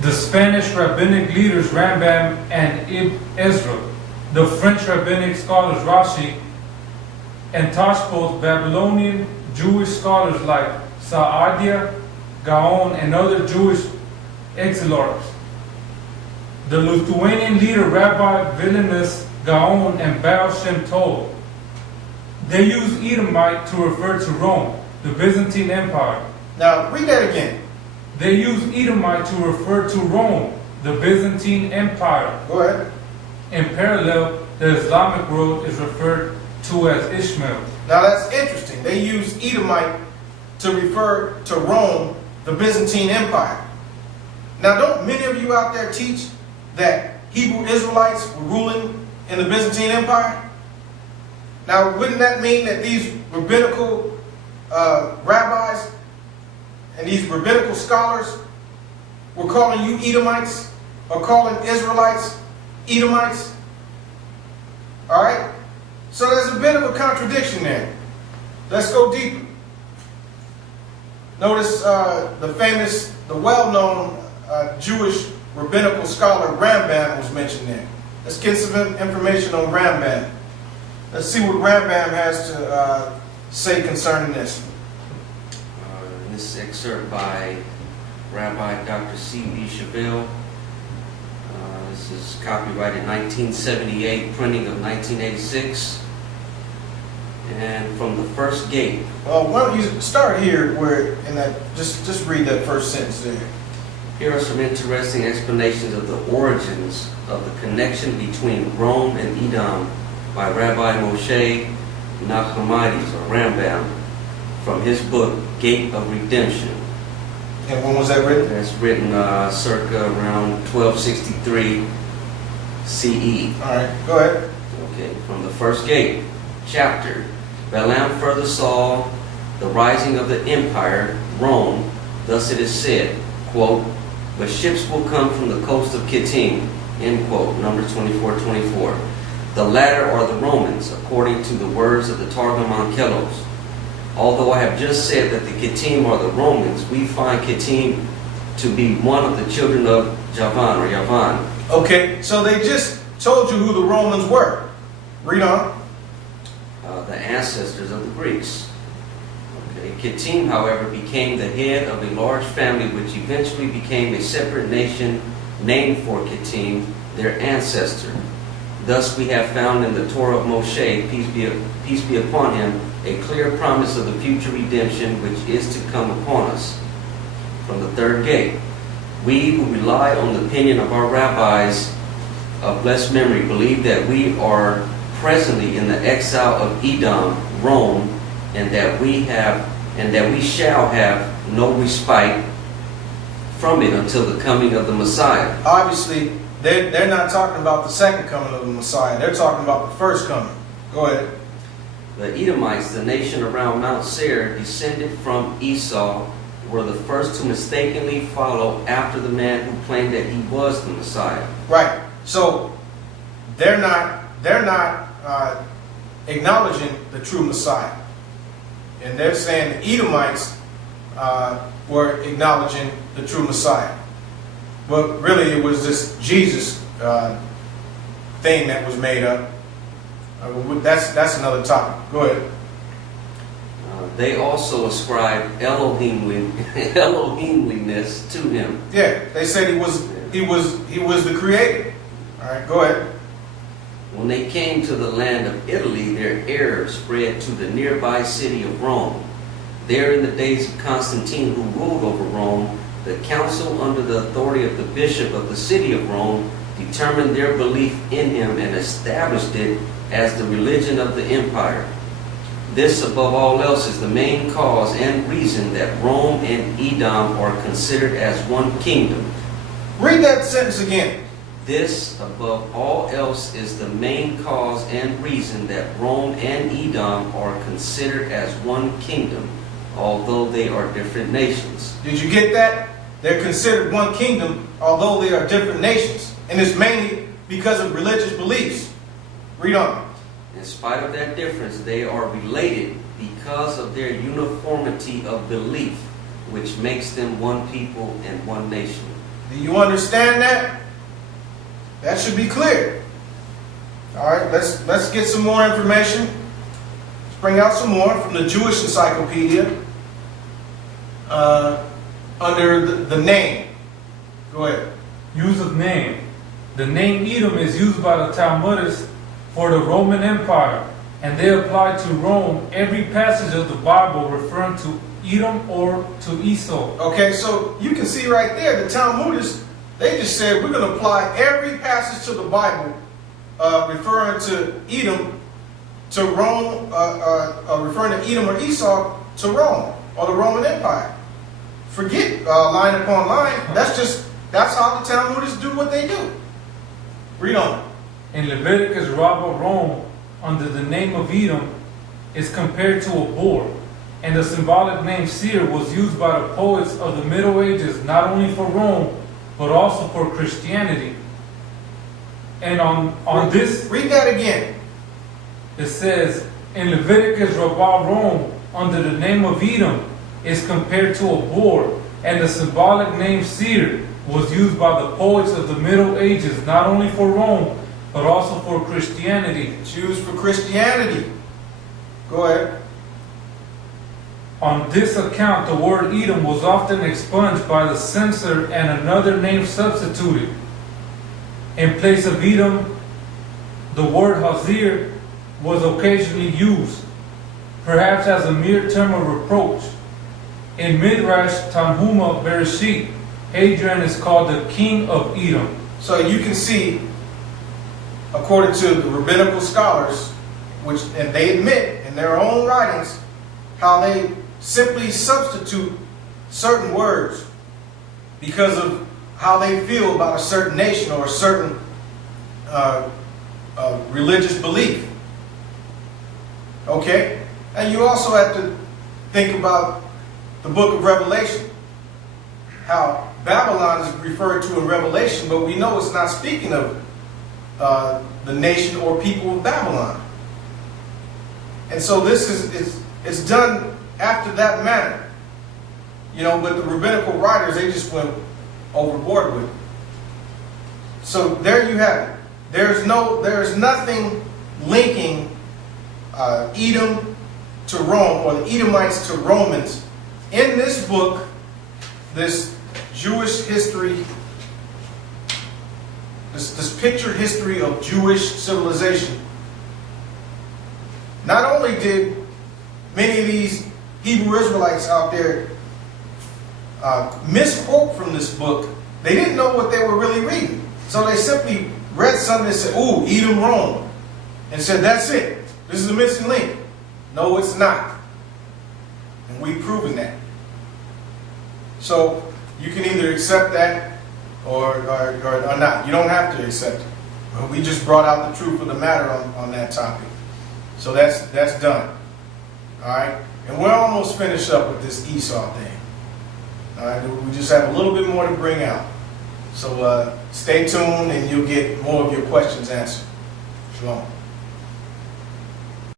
The Spanish rabbinic leaders Rambam and Ibn Ezra, the French rabbinic scholars Rashi, and Tashko's Babylonian Jewish scholars like Saadia, Gaon, and other Jewish exilarchs. The Lithuanian leader Rabbi Vilinus Gaon and Baal Shem Tov. They use Edomite to refer to Rome, the Byzantine Empire. Now, read that again. They use Edomite to refer to Rome, the Byzantine Empire. Go ahead. In parallel, the Islamic world is referred to as Ishmael. Now, that's interesting. They use Edomite to refer to Rome, the Byzantine Empire. Now, don't many of you out there teach that Hebrew Israelites were ruling in the Byzantine Empire? Now, wouldn't that mean that these rabbinical rabbis and these rabbinical scholars were calling you Edomites or calling Israelites Edomites? All right? So there's a bit of a contradiction there. Let's go deeper. Notice the well-known Jewish rabbinical scholar Rambam was mentioned there. Let's get some information on Rambam. Let's see what Rambam has to say concerning this. This excerpt by Rabbi Dr. C.B. Chevelle. This is copyrighted 1978, printing of 1986. And from the first gate. Well, why don't you start here where in that just read that first sentence there. Here are some interesting explanations of the origins of the connection between Rome and Edom by Rabbi Moshe Nachmanides, or Rambam, from his book, Gate of Redemption. And when was that written? That's written circa around 1263 CE. All right, go ahead. Okay, from the first gate, chapter. Balaam further saw the rising of the empire, Rome. Thus it is said, quote, but ships will come from the coast of Kittim, end quote, Numbers 24:24. The latter are the Romans, according to the words of the Targum Onkelos. Although I have just said that the Kittim are the Romans, we find Kittim to be one of the children of Javan, or Yavan. Okay, so they just told you who the Romans were. Read on. The ancestors of the Greeks. Okay. Kittim, however, became the head of a large family which eventually became a separate nation named for Kittim, their ancestor. Thus we have found in the Torah of Moshe, peace be upon him, a clear promise of the future redemption which is to come upon us. From the third gate, we who rely on the opinion of our rabbis of blessed memory believe that we are presently in the exile of Edom, Rome, and that we shall have no respite from it until the coming of the Messiah. Obviously, they're not talking about the second coming of the Messiah. They're talking about the first coming. Go ahead. The Edomites, the nation around Mount Seir, descended from Esau, were the first to mistakenly follow after the man who claimed that he was the Messiah. Right. So they're not acknowledging the true Messiah, and they're saying the Edomites were acknowledging the true Messiah. But really, it was this Jesus thing that was made up. That's another topic. Go ahead. They also ascribed Elohimliness to him. Yeah, they said he was the creator. All right, go ahead. When they came to the land of Italy, their error spread to the nearby city of Rome. There, in the days of Constantine, who ruled over Rome, the council, under the authority of the bishop of the city of Rome, determined their belief in him and established it as the religion of the empire. This, above all else, is the main cause and reason that Rome and Edom are considered as one kingdom. Read that sentence again. This, above all else, is the main cause and reason that Rome and Edom are considered as one kingdom, although they are different nations. Did you get that? They're considered one kingdom, although they are different nations. And it's mainly because of religious beliefs. Read on. In spite of that difference, they are related because of their uniformity of belief, which makes them one people and one nation. Do you understand that? That should be clear. All right, let's get some more information. Let's bring out some more from the Jewish Encyclopedia under the name. Go ahead. Use of name. The name Edom is used by the Talmudists for the Roman Empire, and they apply to Rome every passage of the Bible referring to Edom or to Esau. Okay, so you can see right there, the Talmudists, they just said we're going to apply every passage to the Bible referring to Edom to Rome, referring to Edom or Esau to Rome or the Roman Empire. Forget line upon line. That's how the Talmudists do what they do. Read on. In Leviticus, Rome, under the name of Edom, is compared to a boar, and the symbolic name Seir was used by the poets of the Middle Ages not only for Rome, but also for Christianity. And on this... Read that again. It says, in Leviticus, Rome, under the name of Edom, is compared to a boar, and the symbolic name Seir was used by the poets of the Middle Ages not only for Rome, but also for Christianity. It's used for Christianity. Go ahead. On this account, the word Edom was often expunged by the censor and another name substituted. In place of Edom, the word Hazir was occasionally used, perhaps as a mere term of reproach. In Midrash Tanhuma Bereshit, Hadrian is called the king of Edom. So you can see, according to the rabbinical scholars, and they admit in their own writings, how they simply substitute certain words because of how they feel about a certain nation or a certain religious belief. Okay? And you also have to think about the book of Revelation. How Babylon is referred to in Revelation, but we know it's not speaking of the nation or people of Babylon. And so this it's done after that manner. You know, but the rabbinical writers, they just went overboard with it. So there you have it. There's nothing linking Edom to Rome or the Edomites to Romans in this book, this Jewish history, this picture history of Jewish civilization. Not only did many of these Hebrew Israelites out there misquote from this book, they didn't know what they were really reading. So they simply read something and said, ooh, Edom-Rome, and said, that's it. This is the missing link. No, it's not. And we've proven that. So you can either accept that or not. You don't have to accept it. But we just brought out the truth of the matter on that topic. So that's done. All right? And we're almost finished up with this Esau thing. All right? We just have a little bit more to bring out. So stay tuned and you'll get more of your questions answered. Shalom.